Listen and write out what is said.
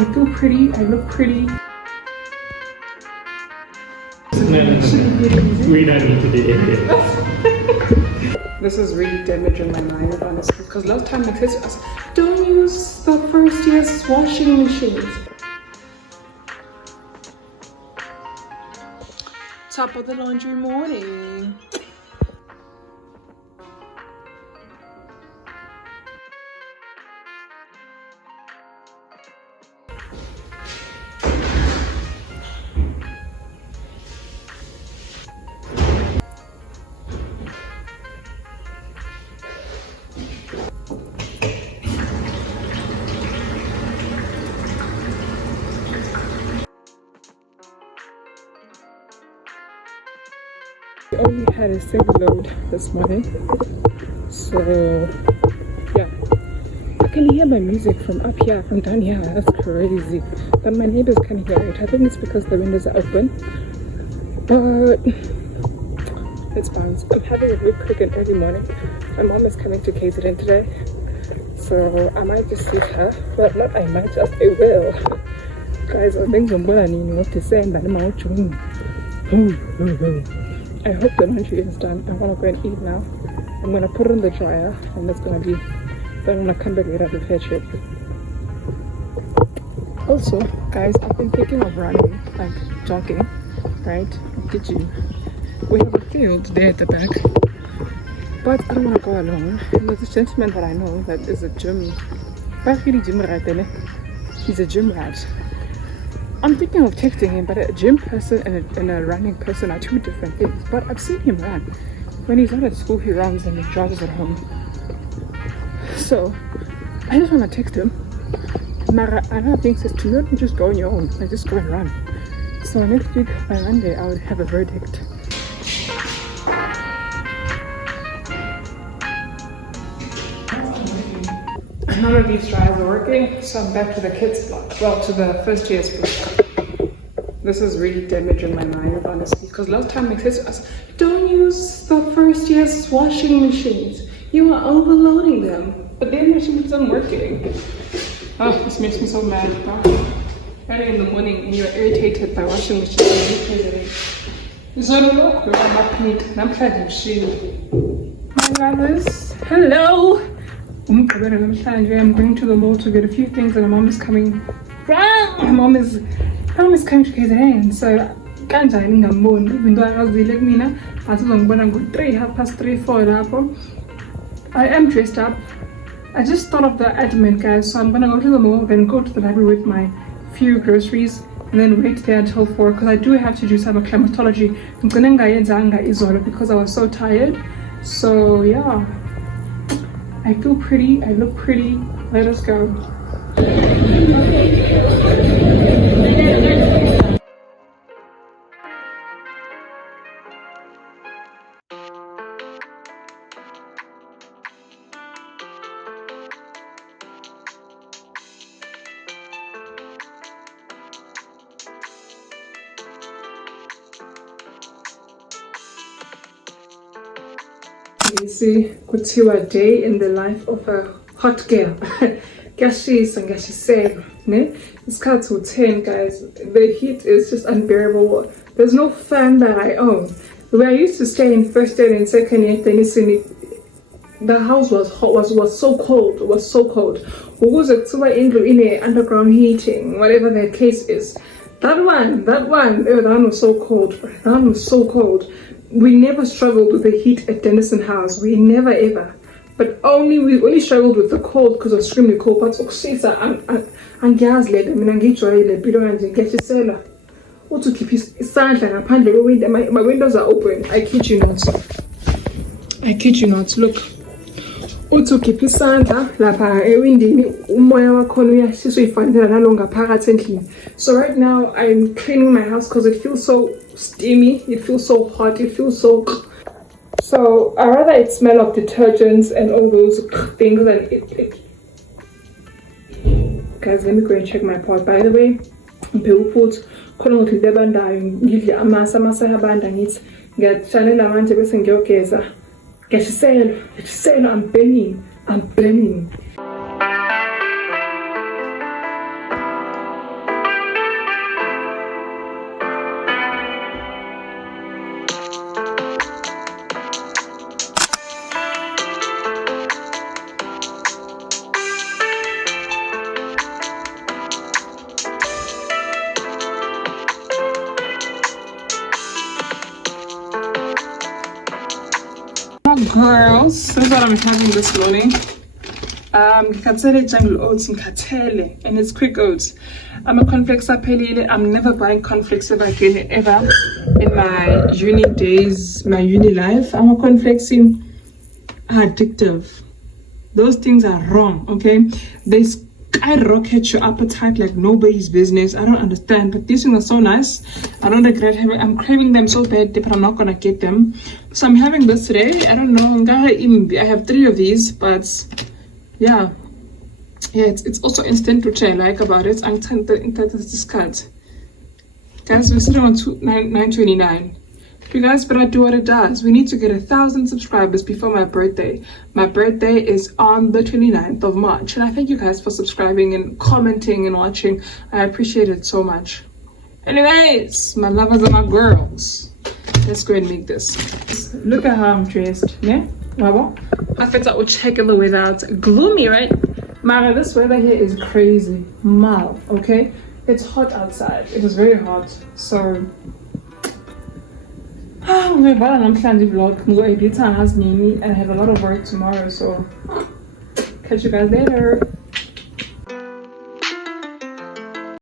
I feel pretty, I look pretty. No. We don't need to do it. This is really damaging my mind, honestly, because last time I said to us, don't use the first year's washing machines. Top of the laundry morning. We only had a single load this morning, so yeah. I can hear my music from up here, from down here. That's crazy. But my neighbors can't hear it. I think it's because the windows are open. But it's bounce. I'm having a real quick and early morning. My mom is coming to KZN today, so I might just leave her. But not I might, just I will. Guys, I think I'm gonna need what to say, but I'm out June. I hope the laundry is done. I want to go and eat now. I'm going to put it in the dryer and it's going to be, then I'm going to come back later to fetch it. Also, guys, I've been thinking of running, like jogging, right? I'll get you. We have a field there at the back, but I don't want to go alone. And there's a gentleman that I know that is a gym, he's a gym rat. I'm thinking of texting him, but a gym person and a running person are two different things. But I've seen him run. When he's not at school, he runs and he jogs at home. So I just want to text him. Mara, I don't think says to you don't just go on your own. Like just go and run. So next week by Monday, I would have a verdict. None of these dryers are working, so I'm back to the kids' block. Well, to the first year's block. This is really damaging my mind, honestly, because last time I said to us, don't use the first year's washing machines. You are overloading them. But their machines aren't working. Oh, this makes me so mad. Early in the morning, and you're irritated by washing machines. My lovers, hello. I'm going to the mall to get a few things, and my mom is coming. My mom is coming to KZN, so even though I was like me now, I was going to go 3:30, 4 lapho. I am dressed up. I just thought of the admin, guys, so I'm gonna go to the mall, then go to the library with my few groceries, and then wait there until 4 because I do have to do some acclimatology because I was so tired. So yeah, I feel pretty, I look pretty. Let us go. You see, kuthiwa day in the life of a hot girl. Ngiyashisa, ngiyashisela, ne? Isikhathi u-10, guys. The heat is just unbearable. There's no fan that I own. Where I used to stay in first year and second year, the house was hot, was so cold. It was so cold. Ukuze kuthiwa indlu ine underground heating, whatever the case is. That one was so cold. That one was so cold. We never struggled with the heat at Dennison House. We never ever. But we only struggled with the cold because it was extremely cold. But ukusisa angiyazile mina ngijwayele impilo kanje ngiyashisela. Uthi ukhipha isandla ngaphandle kwe-window. My windows are open. I kid you not. Look. Uthi ukhipha isandla lapha ewindini umoya wakhona uyashisa uyifanele nalo ngaphakathi endlini. So right now I'm cleaning my house because it feels so steamy, it feels so hot, it feels so I rather it smell of detergents and all those things than it. Guys, let me go and check my pot. By the way, ngiput khona ukuthi lebandayo ngidle amasa yabanda ngithi ngiyatshalela manje bese ngiyogeza. Ngiyashisela, I'm burning. Girls, this is what I'm having this morning. Ngikhathele jungle oats ngikhathele, and it's quick oats. I'm a cornflakes aphelile. I'm never buying cornflakes ever again, ever in my uni days, my uni life. I'm a cornflakes addictive. Those things are wrong, okay? They skyrocket your appetite like nobody's business. I don't understand, but these things are so nice. I don't regret having. I'm craving them so bad, but I'm not gonna get them. So I'm having this today. I don't know. I have 3 of these, but yeah, it's also instant, which I like about it. I'm telling this cut, guys. We're sitting on 929. You guys better do what it does. We need to get 1,000 subscribers before my birthday. My birthday is on the 29th of March, and I thank you guys for subscribing and commenting and watching. I appreciate it so much. Anyways, my lovers and my girls, let's go and make this. Look at how I'm dressed, yeah? I fit out, we'll check the weather out. Gloomy, right? Mara, this weather here is crazy. Mild, okay? It's hot outside. It is very hot. So I'm going to vlog. I'm going to edit and I have a lot of work tomorrow. So catch you guys later.